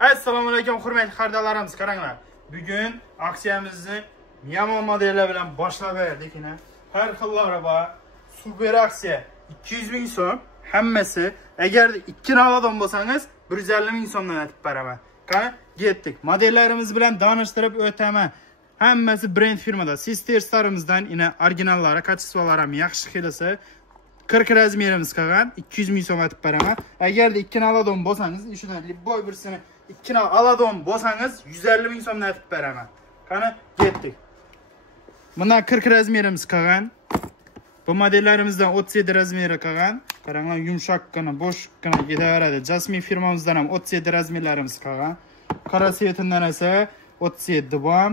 Assalomu alaykum hurmatli xaridorlarimiz, qaranglar. Bugun aksiyamizni yomon modellar bilan boshlab berdik. Har xillari bor. Super aksiya 200 ming so'm. Hammasi agar 2 navadan bo'lsangiz 150 ming so'mdan aytib beraman. Qani, ketdik. Modellarimiz bilan tanishtirib o'taman. Hammasi brend firmada. Sisterstarimizdan ina originallari, kачестволari ham yaxshi kelsa 40 razmerimiz qolgan 200 ming so'm aytib beraman. Agar 2 navadan bo'lsangiz, shunday boy birsini 2 aladon bo'lsangiz 150 ming so'mdan aytib beraman. Qani, ketdik. Bundan 40 razmerimiz qolgan. Bu modellarimizdan 37 razmeri qolgan. Qaranglar, yumshoqqina, bo'shqqina ketaveradi. Jasmine firmamizdan ham 37 razmerlarimiz qolgan. Qora svetidan esa 37 bor.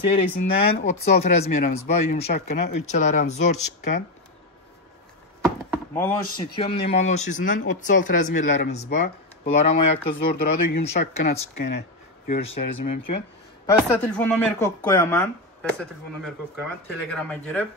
Seriyasidan 36 razmerimiz bor. Yumshoqqina, o'kchalari ham zo'r chiqqan. Молочный, темный молочныйsidan 36 razmerlarimiz bor. Bular ham oyoqda zo'r turadi, yumshoqqina chiqqan. Ko'rishingiz mumkin. Pastda telefon nomer qo'yaman. Telegramga kirib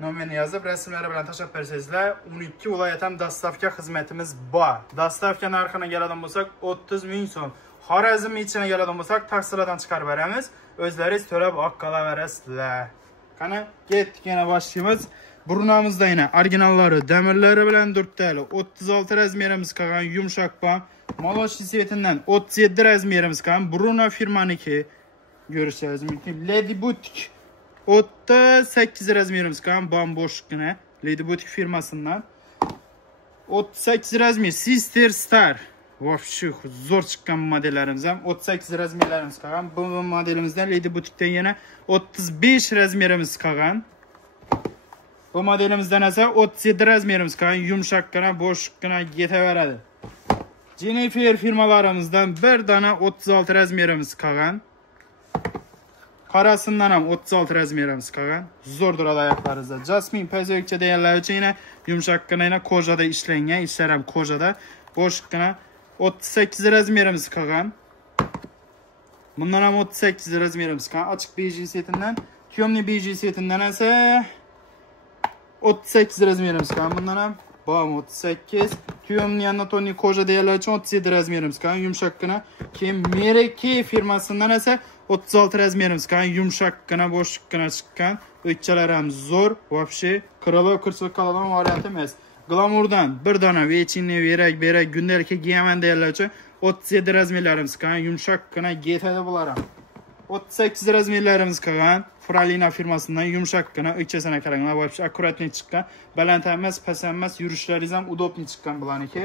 nomerni yozib, rasmlari bilan tashlab bersangizlar, 12 viloyat ham dostavka xizmatimiz bor. Dostavka narxini keladigan bo'lsak 30 ming so'm. Xorazm ichine keladigan bo'lsak taksilardan chiqarib beramiz. O'zlaringiz to'lab olib qolaverasizlar. Qani, ketdik, yana boshlaymiz. Burnamizda yana originallari, damirlari bilan 4 tali 36 razmerimiz qolgan, yumshoq bor. Молочный svetidan 37 razmerimiz qolgan. Bruno firmaniki. Ko'rishingiz mumkin. Lady Boutique 38 razmerimiz qolgan, bomboshgina. Lady Boutique firmasidan 38 razmer. Sister Star. Вообще zo'r chiqqan modellarimiz ham 38 razmerlarimiz qolgan. Bu modelimizdan Lady Boutique'dan yana 35 razmerimiz qolgan. Bu modelimizdan esa 37 razmerimiz qolgan, yumshoqqina, bo'shqqina ketaveradi. Jennifer firmalarimizdan bir dona 36 razmerimiz qolgan. Qorasidan ham 36 razmerimiz qolgan. Zo'r duradi oyoqlaringizda. Jasmine pazokcha deganlar uchun yana yumshoqqina, yana kojada ishlangan, ishlar ham kojada, bo'shqqina 38 razmerimiz qolgan. Bundan ham 38 razmerimiz qolgan. Ochiq bejli setidan, temный bejli setidan esa 38 razmerimiz qolgan. Bundan ham bom 38. Temный anatomiy koja deganlar uchun 37 razmerimiz qolgan, yumshoqqina. Keyin Mereki firmasidan esa 36 razmerimiz qolgan, yumshoqqina, bo'shqqina chiqqan. O'kchalari ham zo'r, вообще krilo kirchilik qiladigan variant emas. Glamourdan bir dona vechinni berak gündelikka giyaman deganlar uchun 37 razmerlarimiz qolgan, yumshoqqina ketadi bular ham. 38 razmerlarimiz qolgan. Fralina firmasidan yumshoqqina, o'kchasini qaranglar, вообще akkuratni chiqqan. Baland emas, past emas, yurishlaringiz ham udobni chiqqan bularniki.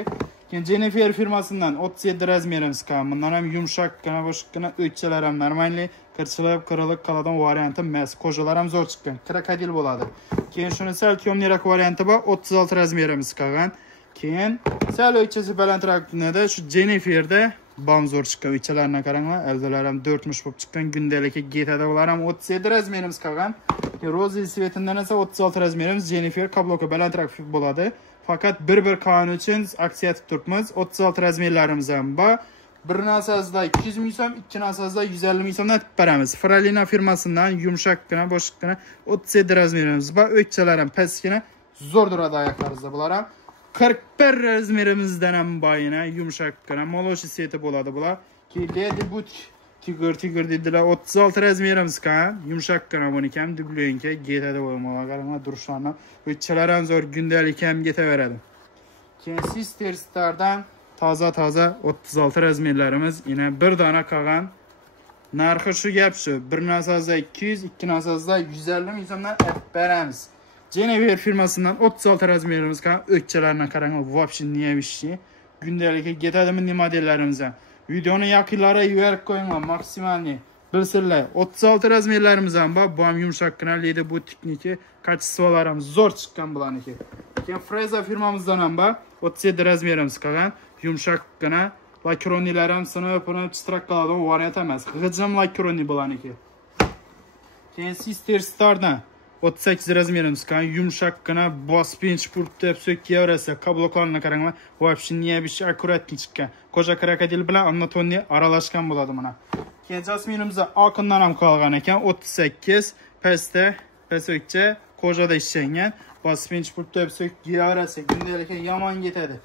Keyin Jennifer firmasidan 37 razmerimiz qolgan. Bundan ham yumshoqqina, bo'shqqina, o'kchalar ham normalniy, kirchilib, qirilib qoladigan varianti emas. Kojalar ham zo'r chiqqan. Krokodil bo'ladi. Keyin shuni sal temniyroq varianti bor, 36 razmerimiz qolgan. Keyin sal o'kchasi balandroqda shu Jenniferda bom zo'r chiqqan. O'kchalarni qaranglar, aldalar ham 4 mush bo'lib chiqqan, gündelikka ketadi. Ular ham 37 razmerimiz qolgan. Rozi svetidan esa 36 razmerimiz. Jennifer kabloka balandroq bo'ladi. Faqat bir qon uchun aksiya etib turibmiz. 36 razmerlarimiz ham bor. Bir narsasida 200 ming so'm, ikki narsasida 150 ming so'mdan aytib beramiz. Fralina firmasidan yumshoqqina, bo'shqqina 37 razmerimiz bor. O'kchalar ham pastgina, zo'r duradi oyoqlaringizda bular ham. 41 razmerimizdan ham boyina yumshoqqina, молочный sveti bo'ladi bular. Lady Boutique Tiger dedilar, 36 razmerimiz qolgan, yumshoqqina buniki ham dublenka ketadi bo'lmoqlar. Qaranglar, durishlarni, o'kchalar ham zo'r, gündalik ham ketaveradi. Keyin Sister Stardan toza 36 razmerlarimiz yana bir dona qolgan. Narxi shu gap shu. Bir narsasida 200, ikki narsasida 150 ming so'mdan aytib beramiz. Jennifer firmasidan 36 razmerimiz qolgan, o'kchalarni qaranglar, вообще nevishchi. Gündelikka ketadimi modellarimiz ham. Videoni yaqinlari yuvarib qo'yinglar, maksimalni bilsinlar. 36 razmerlarimiz ham bor, bu ham yumshoqqina, Lady Boutique'niki, kачестволari ham zo'r chiqqan bularniki. Keyin Freza firmamizdan ham bor, 37 razmerimiz qolgan, yumshoqqina, lakronilar ham sinib, chitroq qiladigan variant emas. G'ijim lakroni bularniki. Keyin Sister Stardan 38 razmerimiz qolgan, yumshoqqina, bospinch pultda so'kkaverasa, kabloklarni qaranglar, вообще nebish akkuratni chiqqan. Koja krokodil bilan anatomiy aralashgan bo'ladi mana. Keyin Jasmine'imizda oqindan ham qolgan ekan, 38 pastda, pasokcha, kojada ishlangan, bospinch pultda so'kkaverasa, gündelikka yomon ketadi.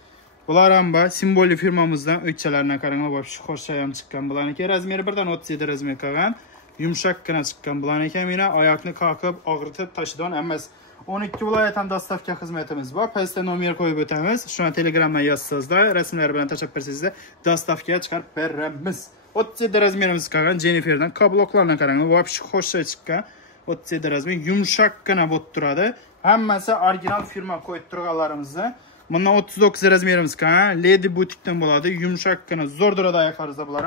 Bular ham bor, simbolli firmamizdan o'tchalarına qaranglar, vobshe xo'shayam chiqqan. Bularniki razmeri 1.37 razmer qolgan. Yumshaqqina chiqqan. Bularniki meni oyoqni qoqib, og'ritib tashidan emas. 12 viloyatdan dostavka xizmatimiz bor. Pastda nomer qo'yib o'tamiz. Shuni Telegramdan yozsangizlar, rasmlar bilan tashab bersangizlar, dostavkaga chiqarib beramiz. 37 razmerimiz qolgan. Jenniferdan kabloklarni qaranglar, vobshe xo'shay chiqqan. 37 razmer yumshaqqina bo'lib turadi. Hammasi original firma qo'yib turganlarimizni. Bundan 39 razmerimiz qolgan. Lady butikdan bo'ladi. Yumshaqqina zo'r durada oyoqlaringizda bo'lar.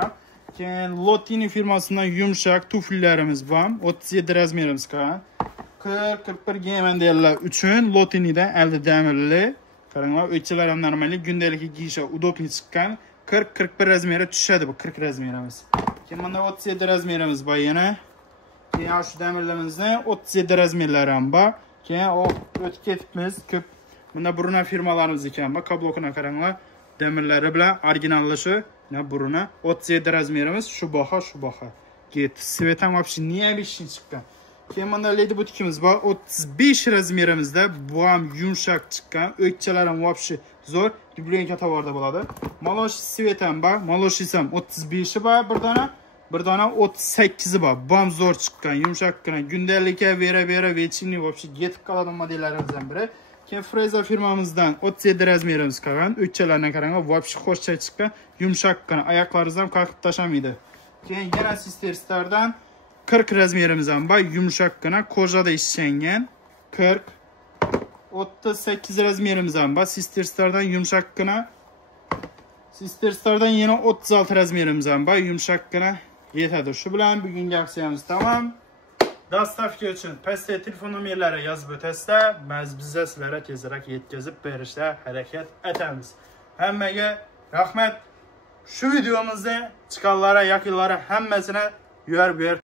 Keyin Lotini firmasidan yumshaq tuflilarimiz bor. 37 razmerimiz qolgan. 40-41 giyman deylar uchun Lotinidan 50 damirli. Qaranglar, o'tchalar ham normalniy, gündalik kiyishga udobli chiqqan. 40-41 razmeri tushadi bu 40 razmerimiz. Keyin bunda 37 razmerimiz bor yana. Keyin shu damirlarimizni 37 razmerlari ham bor. Keyin o'tib ketibmiz ko'p. Bunda Bruna firmalarimiz ekan. Bak kablokuna qaranglar. Damirlari bilan originallashishi. Bruna 37 razmerimiz shu baho. Get. Svetam вообще необычный chiqqan. Keyin bunda Lady butikimiz bor. 35 razmerimizda bu ham yumshoq chiqqan. O'tchalar ham вообще zo'r. Dublenka tovarda bo'ladi. Malosh svetam bor. Maloshis ham 35 bor bir dona 38 bor. Bu ham zo'r chiqqan. Yumshoqqina gündalikka vera vechini вообще yetib qoladigan modellarimizdan biri. Keyin Freza firmamizdan 37 razmerimiz qolgan. O'tchalarni qaranglar, вообще xo'shay chiqqan. Yumshoqqina, oyoqlaringizni ham qoqib tashamaydi. Keyin yana Sisterstardan 40 razmerimiz ham bor, yumshoqqina, kojada ishlangan. 40 38 razmerimiz ham bor, Sisterstardan yumshoqqina. Sisterstardan yana 36 razmerimiz ham bor, yumshoqqina yetadi. Shu bilan bugungi aksiyamiz tamom. Dostavka uchun pastda telefon nomerlari yozib o'tasizlar. Biz sizlarga tezroq yetkazib berishga harakat etamiz. Hammaga rahmat. Shu videomizda chiqqanlar, yaqinlari hammasini yuborib